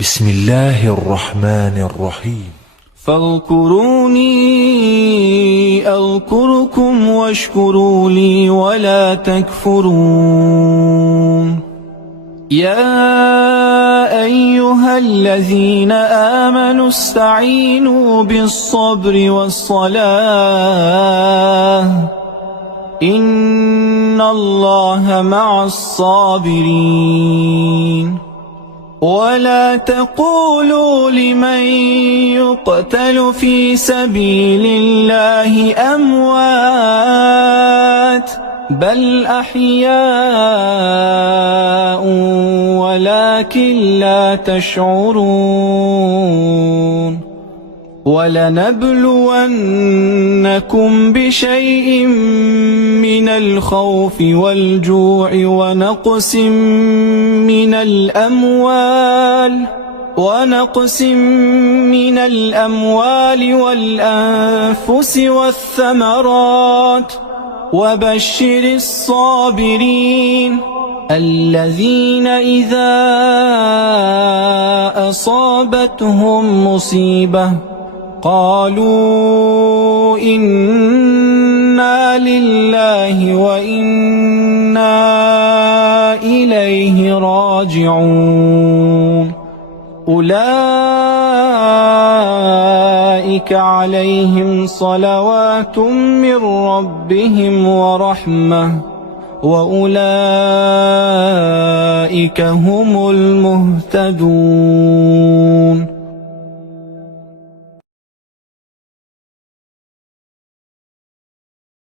بسم الله الرحمن الرحيم. فاذكروني أذكركم واشكروا لي ولا تكفرون. يا أيها الذين آمنوا استعينوا بالصبر والصلاة إن الله مع الصابرين. ولا تقولوا لمن يقتل في سبيل الله أموات بل أحياء ولكن لا تشعرون. ولنبلونكم بشيء من الخوف والجوع ونقص من الأموال والأنفس والثمرات وبشر الصابرين الذين إذا أصابتهم مصيبة قالوا إنا لله وإنا إليه راجعون. أولئك عليهم صلوات من ربهم ورحمة وأولئك هم المهتدون.